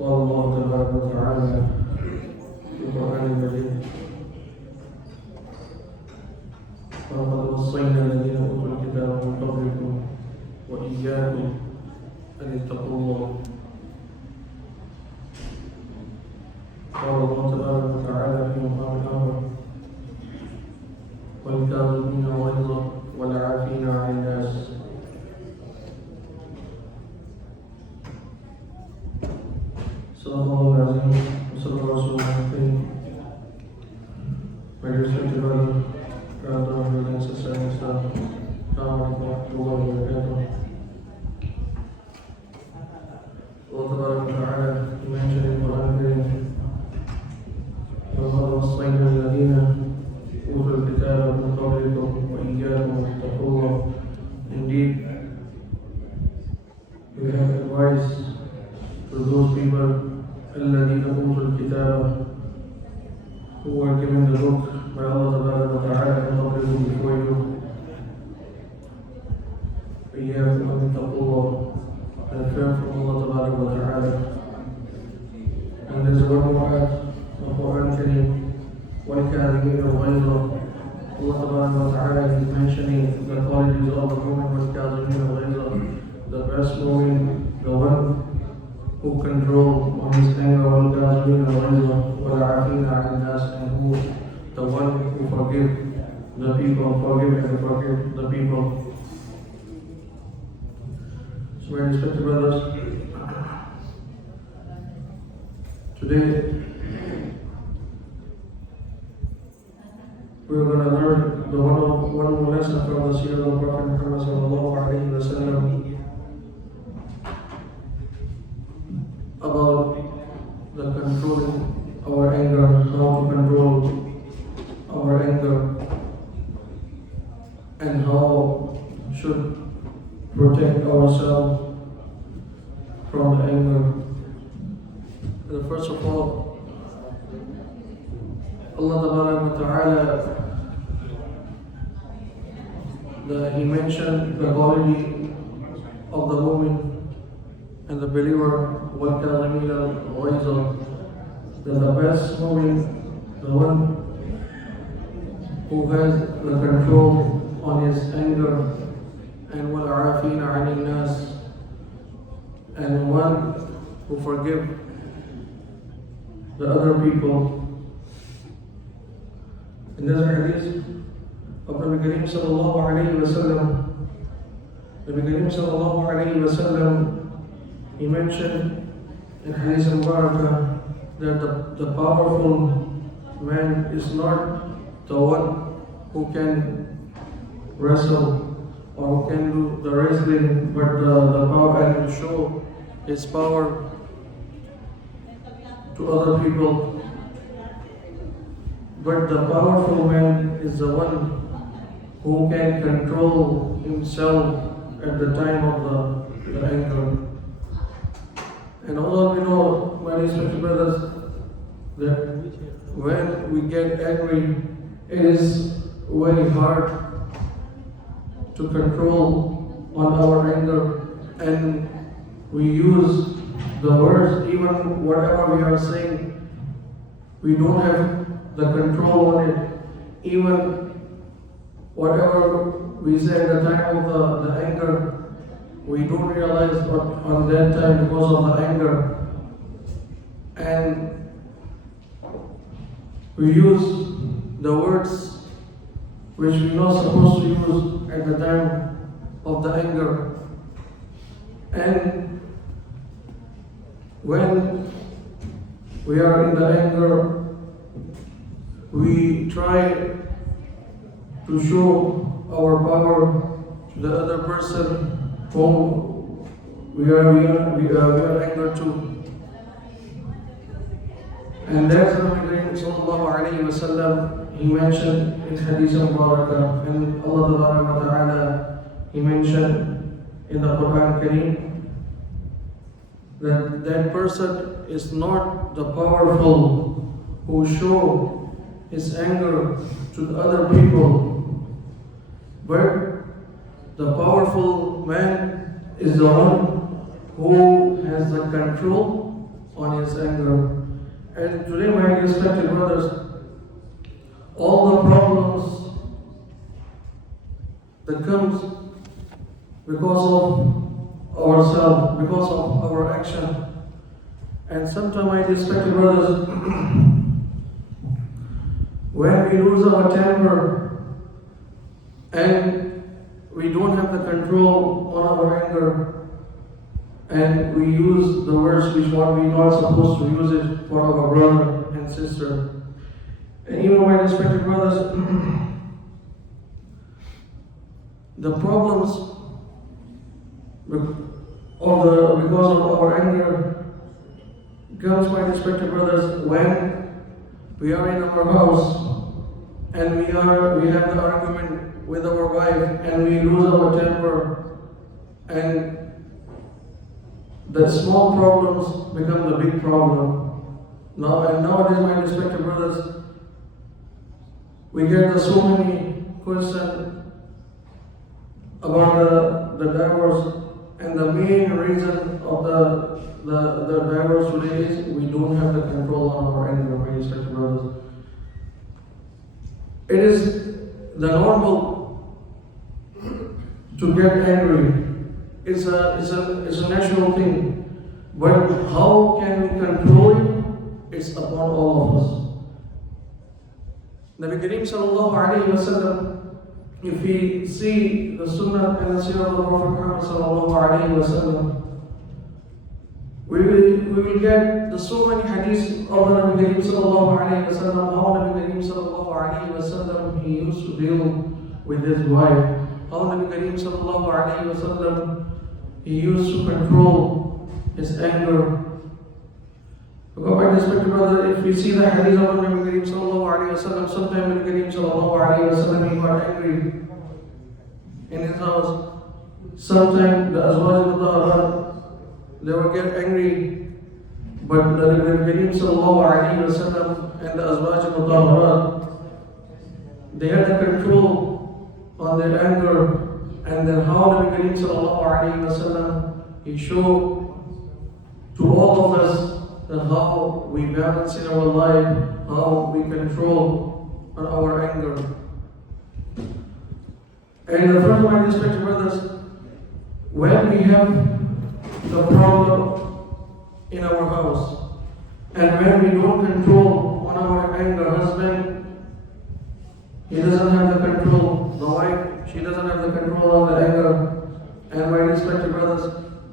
قال الله تبارك وتعالى في القرآن المجيد ولقد وصينا الذين أوتوا الكتاب من قبلكم وإياكم أن اتقوا الله. قال الله تبارك وتعالى في مقام آخر والكاظمين الغيظ والعافين عن الناس. Sallallahu alaihi wasallam. My respected brother, brothers and sisters in Islam, Allah Ta'ala mentioned in the Quran, وَقَدْ وَصَّيْنَا الَّذِينَ أُوتُوا الْكِتَابَ مِنْ قَبْلِكُمْ وَإِيَّاكُمْ أَنِ اتَّقُوا اللَّهَ. Indeed, we have advised to those people الَّذِينَ أُوتُوا الْكِتَابَ who were given the book by Allah Ta'ala and publicly before you. إِيَّاكُمْ أَنِ اتَّقُوا اللَّهَ, and fear from Allah Ta'ala. And there's one more ayat of the Quran Kareem, وَالْكَاظِمِينَ الْغَيْظَ. Allah Ta'ala is mentioning the qualities of the mu'min, وَالْكَاظِمِينَ الْغَيْظَ, the best mu'min, the one who control on his anger, وَالْكَاظِمِينَ الْغَيْظَ وَالْعَافِينَ عَنِ النَّاسِ, and who the one who forgive the people, forgive the people. So my respected brothers, today we're going to learn the one more lesson from the seerah of the Prophet Muhammad sallallahu alaihi wasallam about the controlling our anger, how to control our anger, and how should protect ourselves from the anger. And first of all, Allah Ta'ala, He mentioned the quality of the mu'min and the believer, وَالْكَاظِمِينَ الْغَيْظَ, that the best mu'min, the one who has the control on his anger, and وَالْعَافِينَ عَنِ النَّاسِ, and one who forgive the other people. And there's a hadith of Nabi Kareem sallallahu alayhi wa sallam. Nabi Kareem sallallahu alayhi wa sallam, he mentioned in Hadith al-Barakah that the powerful man is not the one who can wrestle or who can do the wrestling, but the power and show his power to other people. But the powerful man is the one who can control himself at the time of the anger. And although we know, my respected brothers, that when we get angry, it is very hard to control on our anger, and we use the words, even whatever we are saying, we don't have the control on it. Even whatever we say at the time of the anger, we don't realize on that time because of the anger. And we use the words which we're not supposed to use at the time of the anger. And when we are in the anger, we try to show our power to the other person whom we are angry to. And that's what Nabi Kareem sallallahu alayhi wa sallam, he mentioned in Hadith al-Barakah, and Allah Ta'ala, he mentioned in the Quran Kareem that person is not the powerful who show his anger to the other people, but the powerful man is the one who has the control on his anger. And today, my respected brothers, all the problems that comes because of ourselves, because of our action. And sometimes, my respected brothers, when we lose our temper and we don't have the control on our anger, and we use the words which what we not supposed to use it for our brother and sister. And even my respected brothers, the problems because of our anger comes, my respected brothers, when we are in our house and we have the argument with our wife and we lose our temper, and the small problems become the big problem. Nowadays, my respected brothers, we get so many questions about the divorce, and the main reason of the divorce today is we don't have the control on our anger, my respected brothers. It is the normal to get angry. It's a natural thing. But how can we control it? It's upon all of us. Nabi Kareem sallallahu alayhi wa sallam, if we see the sunnah and the seerah of the Prophet Muhammad sallallahu alayhi wa sallam, we will get so many hadiths of Nabi Kareem sallallahu alayhi wa sallam, how Nabi Kareem sallallahu alayhi wa sallam, he used to deal with his wife, how Nabi Kareem sallallahu alayhi wa sallam, he used to control his anger. Because my respected brother, if we see the hadith of Nabi Kareem sallallahu alayhi wa sallam, sometimes Nabi Kareem sallallahu alayhi wa sallam, he got angry in his house. Sometimes the Azwaj al-Mutahharat, they would get angry, but Nabi Kareem sallallahu alayhi wa sallam and the Azwaj al-Mutahharat, they had the control on their anger. And then how Nabi Kareem sallallahu alayhi wa sallam, he showed to all of us that how we balance in our life, how we control on our anger. And the first one, respected brothers, when we have the problem in our house, and when we don't control on our anger, husband, he doesn't have the control, the wife, she doesn't have the control on the anger, and my respected brothers,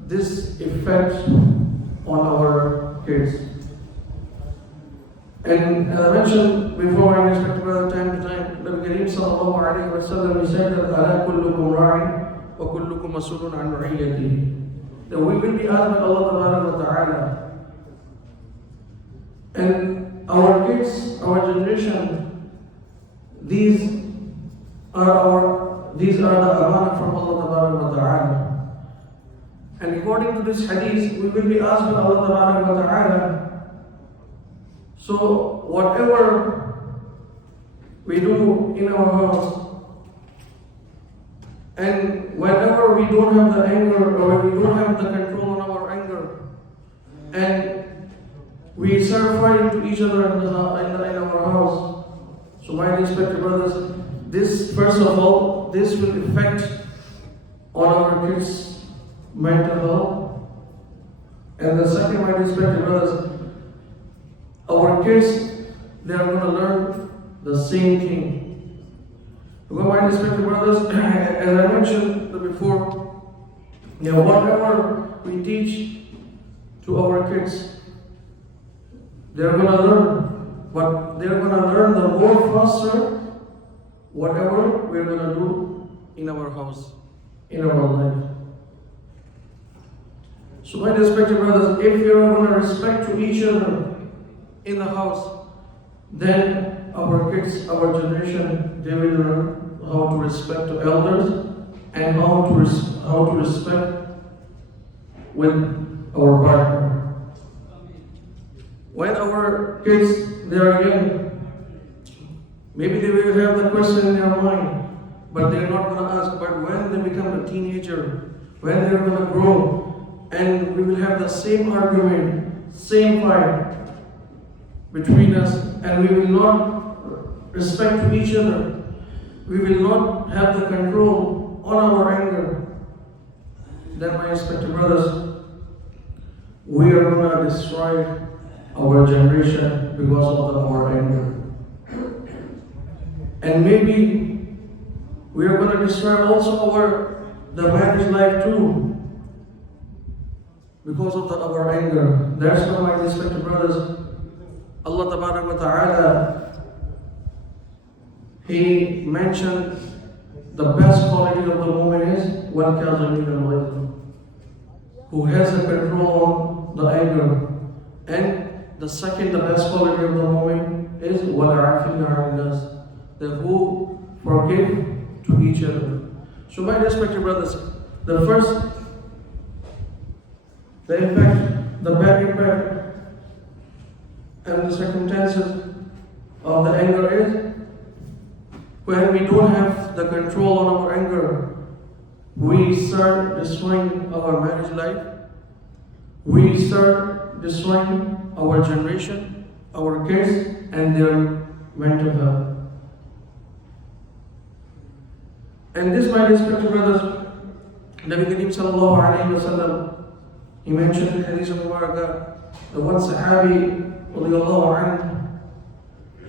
this affects on our kids. And as I mentioned before, my respected brother, time to time, Nabi Kareem sallallahu alayhi wa sallam, he said that ala kullukum ra'in wa kullukum mas'ulun an ra'iyyatihi, that we will be asked by Allah Tabaraka wa Ta'ala. And our kids, our generation, these are the amana from Allah Tabaraka wa Ta'ala. And according to this hadith, we will be asked by Allah Tabaraka wa Ta'ala. So whatever we do in our house, and whenever we don't have the anger, or we don't have the control on our anger, and we start fighting to each other in our house, so my respected brothers, this, first of all, this will affect on our kids' mental health. And the second, my respected brothers, our kids, they are going to learn the same thing. Because my respected brothers, as I mentioned before, whatever we teach to our kids, they're going to learn. But they're going to learn the more faster whatever we're going to do in our house, in our life. So my respected brothers, if you are going to respect to each other in the house, then our kids, our generation, they will learn how to respect the elders and how to respect with our partner. When our kids, they are young, maybe they will have the question in their mind, but they're not going to ask. But when they become a teenager, when they're going to grow, and we will have the same argument, same fire between us, and we will not respect each other. We will not have the control on our anger. Then, my respected brothers, we are going to destroy our generation because of our anger. And maybe we are going to destroy also the marriage life too because of our anger. That's why, my respected brothers, Allah Tabarak wa Ta'ala, He mentioned the best quality of the woman is وَالْكَاظِمِينَ الْغَيْظَ, who has a control on the anger. And the second, the best quality of the woman is وَالْعَافِينَ عَنِ النَّاسِ, the who forgive to each other. So, my respected brothers, the first, the impact, the bad impact, and the circumstances of the anger is when we don't have the control on our anger, we start destroying our marriage life, we start destroying our generation, our kids, and their mental health. And this, my respected brothers, Nabi Kareem sallallahu alayhi wa sallam, he mentioned in Hadith of Mubarakah, the one Sahabi, radiallahu anhu,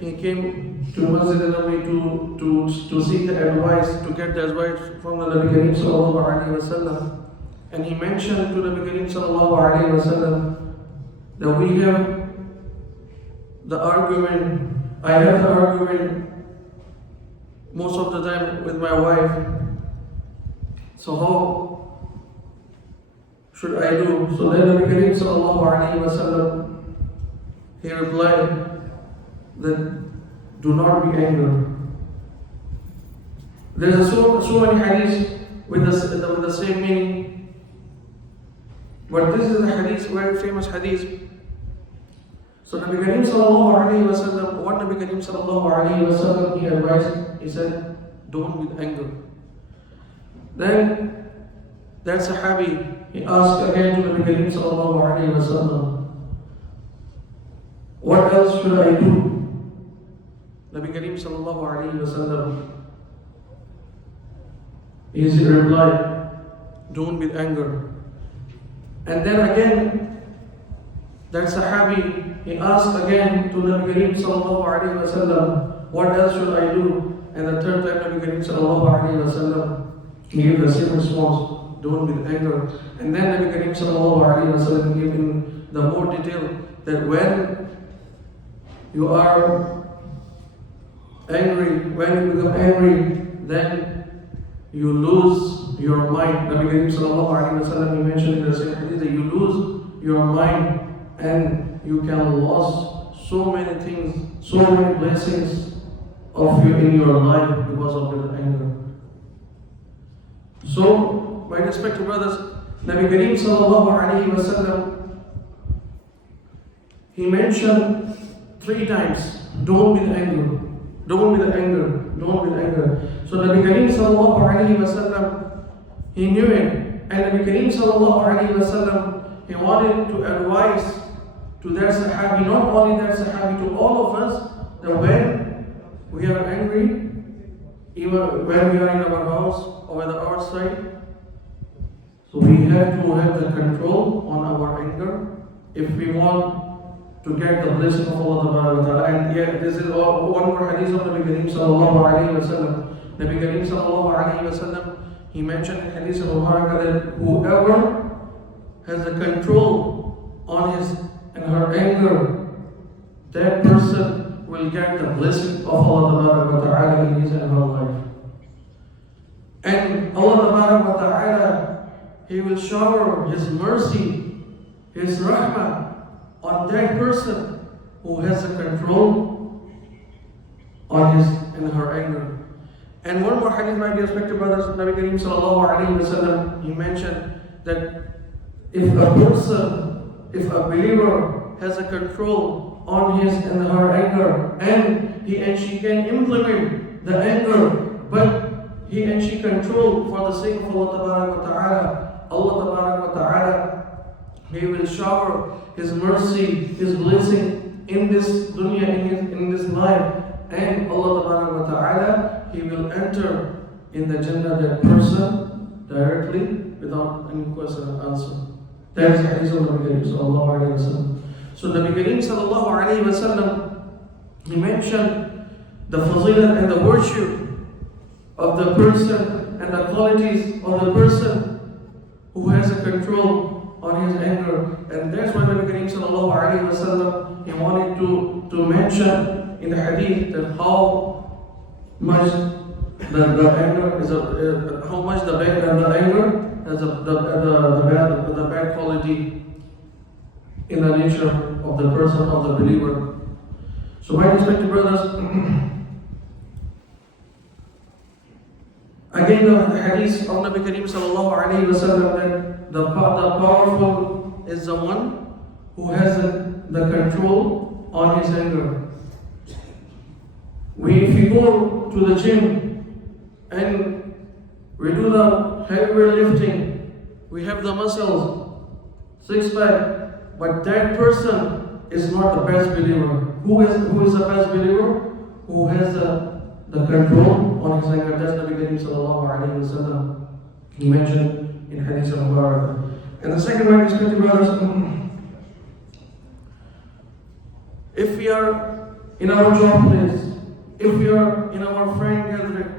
he came to Masjid al-Nabi to seek the advice, to get the advice from the Nabi Kareem sallallahu alayhi wa sallam. And he mentioned to Nabi Kareem sallallahu alayhi wa sallam that we have the argument, I have the argument most of the time with my wife. So how should I do? So then Nabi Kareem sallallahu alayhi wa sallam, he replied that do not be angry. There's so many hadiths with the same meaning, but this is a hadith, very famous hadith. So Nabi Kareem sallallahu alayhi wa sallam, what Nabi Kareem sallallahu alayhi wa sallam, he advised, he said, don't be angry. Then that Sahabi, he asked again to Nabi Kareem sallallahu alayhi wa sallam, what else should I do? Nabi Kareem sallallahu alayhi wa sallam, he replied, don't be angry. And then again, that Sahabi, he asked again to Nabi Kareem sallallahu alayhi wa sallam, what else should I do? And the third time Nabi Kareem sallallahu alayhi wa sallam, he gave the same response, don't be angry. And then Nabi Kareem sallallahu alayhi wa sallam gave in the more detail that when you are angry, when you become angry, then you lose your mind. Nabi Kareem sallallahu alayhi wa sallam, he mentioned in the same hadith that you lose your mind and you can lose so many things, so many blessings of you in your life because of your anger. So, my respected brothers, Nabi Kareem sallallahu alayhi wa sallam, he mentioned 3 times, don't be angry, don't be angry, don't be angry. So Nabi Kareem sallallahu alayhi wa sallam, he knew it, and Nabi Kareem sallallahu alayhi wa sallam, he wanted to advise to that Sahabi, not only that Sahabi, to all of us, that when we are angry, even when we are in our house or at our side, so we have to have the control on our anger if we want to get the blessing of Allah. And yet, this is one more hadith of Nabi Kareem sallallahu alayhi wa sallam. Nabi Kareem sallallahu alayhi wa sallam, he mentioned in hadith of Mubarakah that whoever has the control on his and her anger, that person will get the blessing of Allah in his and her life. And Allah He will shower His mercy, His rahmah on that person who has the control on his and her anger. And one more hadith, my dear respected brothers, Nabi Kareem sallallahu alayhi wa sallam, he mentioned that if a person, if a believer has a control on his and her anger, and he and she can implement the anger, but he and she control for the sake of Allah Ta'ala, Allah Ta'ala, He will shower His mercy, His blessing in this dunya, in this life. And Allah Ta'ala, He will enter in the Jannah that person directly without any question and answer. That is the hadith of Nabi Kareem Sallallahu Alaihi Wasallam. So Nabi Kareem Sallallahu Alaihi Wasallam, he mentioned the fazilat and the virtue of the person and the qualities of the person who has a control on his anger. And that's why Nabi Kareem Sallallahu Alaihi Wasallam, he wanted to mention in the hadith that how much the anger is how much the anger has the bad quality in the nature of the person, of the believer. So my respected brothers, again the hadith of Nabi Kareem Sallallahu Alaihi Wasallam that the powerful is the one who has the control on his anger. If we go to the gym and we do the heavy lifting, we have the muscles, six-pack, but that person is not the best believer. Who is the best believer? Who has the control on his anger? That's Nabi Kareem Sallallahu Alaihi Wasallam. He mentioned in Hadith al-Mubarak. And the second one, respected brothers, if we are in our job place, if we are in our friend gathering,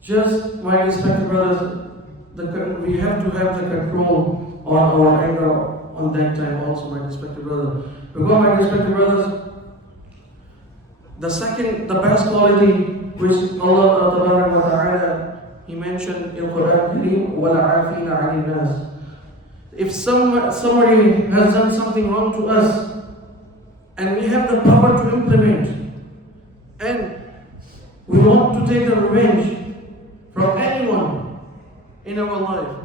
just my respected brothers, we have to have the control on our anger on that time also, my respected brothers. Because my respected brothers, the best quality which Allah Ta'ala, He mentioned in Quran Kareem, وَالْعَافِينَ عَنِ النَّاسِ. If somebody has done something wrong to us, and we have the power to implement, and we want to take the revenge from anyone in our life.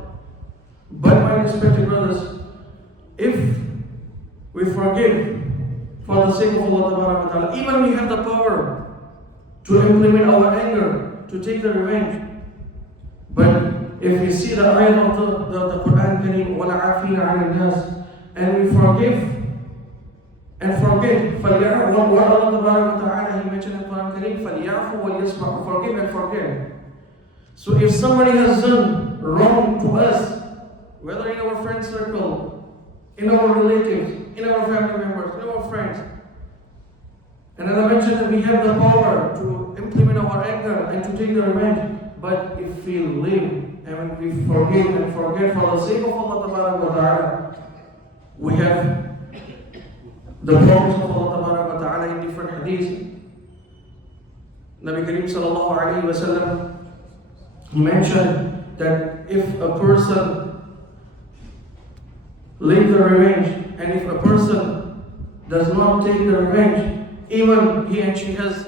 But my respected brothers, if we forgive for the sake of Allah Ta'ala, even we have the power to implement our anger, to take the revenge. But if we see the ayah of the Quran Kareem, وَالْعَافِينَ عَنِ النَّاسِ, and we forgive and forget, what Allah Ta'ala, He mentioned in the Quran Kareem, فَلْيَعْفُوا وَلْيَصْفَحُوا, forgive and forget. So if somebody has done wrong to us, whether in our friend circle, in our relatives, in our family members, in our friends, and as I mentioned that we have the power to implement our anger and to take the revenge, but if we live and we forgive and forget for the sake of Allah Ta'ala, we have the promise of Allah Ta'ala in different hadiths. Nabi Kareem Sallallahu Alaihi Wasallam, he mentioned that if a person leaves the revenge, and if a person does not take the revenge, even he and she has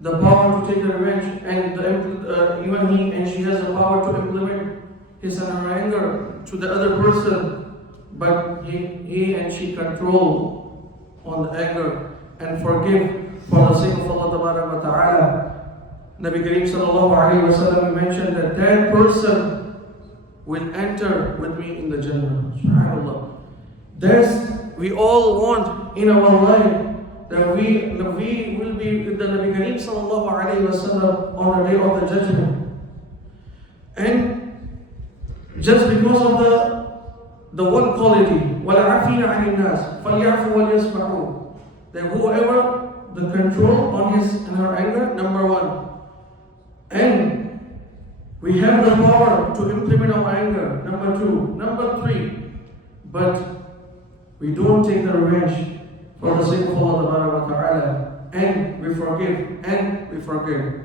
the power to take the revenge, and even he and she has the power to implement his or her anger to the other person, but he and she control on the anger and forgive for the sake of Allah Ta'ala. Nabi Kareem Sallallahu Alaihi Wasallam mentioned that person will enter with me in the Jannah. SubhanAllah. That's we all want in our life, that we will be with the Nabi Kareem Sallallahu Alaihi Wasallam on the day of the judgment. And just because of the one quality, وَالْعَافِينَ عَنِ النَّاسِ فَلْيَعْفُوا وَلْيَصْفَحُوا, that whoever the control on his and her anger, number one, and we have the power to implement our anger, number two, number three, but we don't take the revenge for the sake of Allah Ta'ala, and we forgive and we forgive.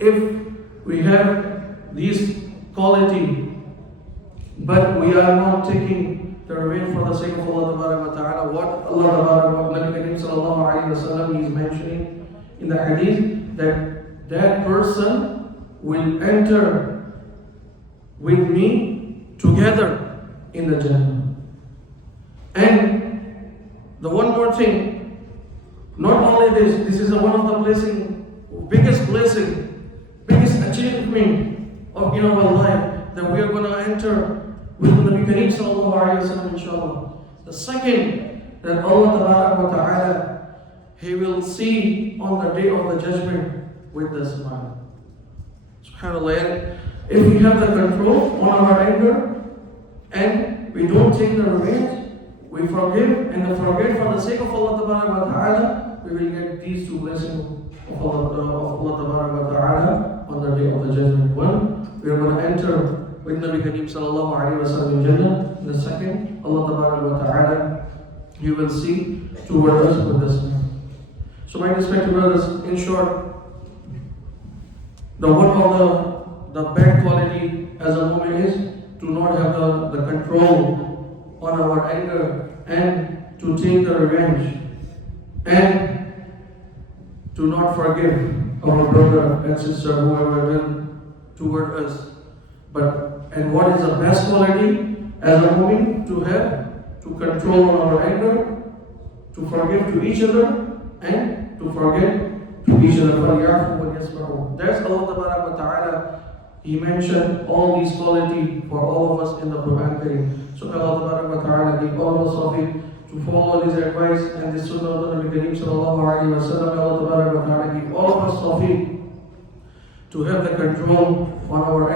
If we have these qualities, but we are not taking the revenge for the sake of Allah Ta'ala, what Allah Nabi Kareem Sallallahu Alaihi Wasallam is mentioning in the hadith, that person will enter with me together in the Jannah. And the one more thing, not only this is one of the biggest blessing, biggest achievement in our life, that we are going to enter with Nabi Kareem sallallahu alayhi wa sallam, inshallah. The second, that Allah Tabaraka wa Ta'ala, He will see on the day of the judgment with the smile. SubhanAllah. If we have the control on our anger and we don't take the revenge, we forgive and forget for the sake of Allah Tabaraka wa Ta'ala, we will get these two blessings of Allah Tabaraka wa Ta'ala on the day of the judgment. One, we are going to enter with Nabi Kareem sallallahu alayhi wa sallam Jannah. The second, Allah Tabaraka wa Ta'ala, He will see toward us with this. So my respected brothers, in short, the one of the bad quality as a mu'min is to not have the control on our anger and to take the revenge and to not forgive our brother and sister who have done toward us. And what is the best quality as a mu'min? To have, to control on our anger, to forgive to each other, and to forget to each other. That's Allah Tabaraka wa Ta'ala. He mentioned all these qualities for all of us in the Quran Kareem. So Allah Tabaraka wa Ta'ala give all of us tawfiq to follow His advice and the Sunnah of the Nabi Kareem sallallahu alayhi wa sallam. Allah Tabaraka wa Ta'ala give all of us tawfiq to have the control on our